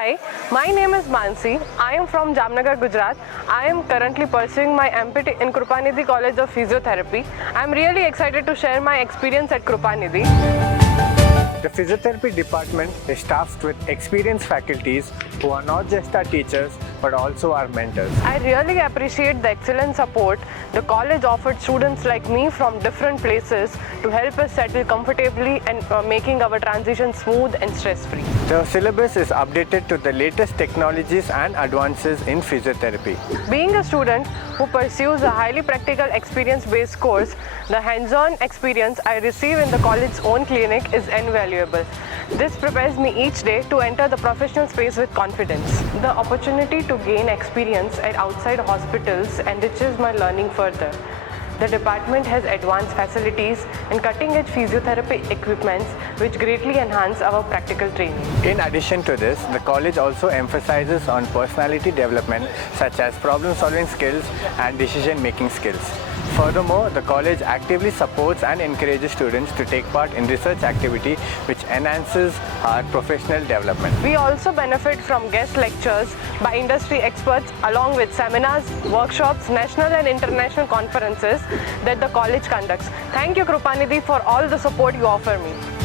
Hi, my name is Mansi. I am from Jamnagar, Gujarat. I am currently pursuing my MPT in Krupanidhi College of Physiotherapy. I am really excited to share my experience at Krupanidhi. The physiotherapy department is staffed with experienced faculties who are not just our teachers but also our mentors. I really appreciate the excellent support the college offered students like me from different places to help us settle comfortably and making our transition smooth and stress-free. The syllabus is updated to the latest technologies and advances in physiotherapy. Being a student who pursues a highly practical experience-based course, the hands-on experience I receive in the college's own clinic is invaluable. This prepares me each day to enter the professional space with confidence. The opportunity to gain experience at outside hospitals enriches my learning further. The department has advanced facilities and cutting-edge physiotherapy equipments which greatly enhance our practical training. In addition to this, the college also emphasizes on personality development such as problem-solving skills and decision-making skills. Furthermore, the college actively supports and encourages students to take part in research activity which enhances our professional development. We also benefit from guest lectures by industry experts along with seminars, workshops, national and international conferences that the college conducts. Thank you Krupanidhi for all the support you offer me.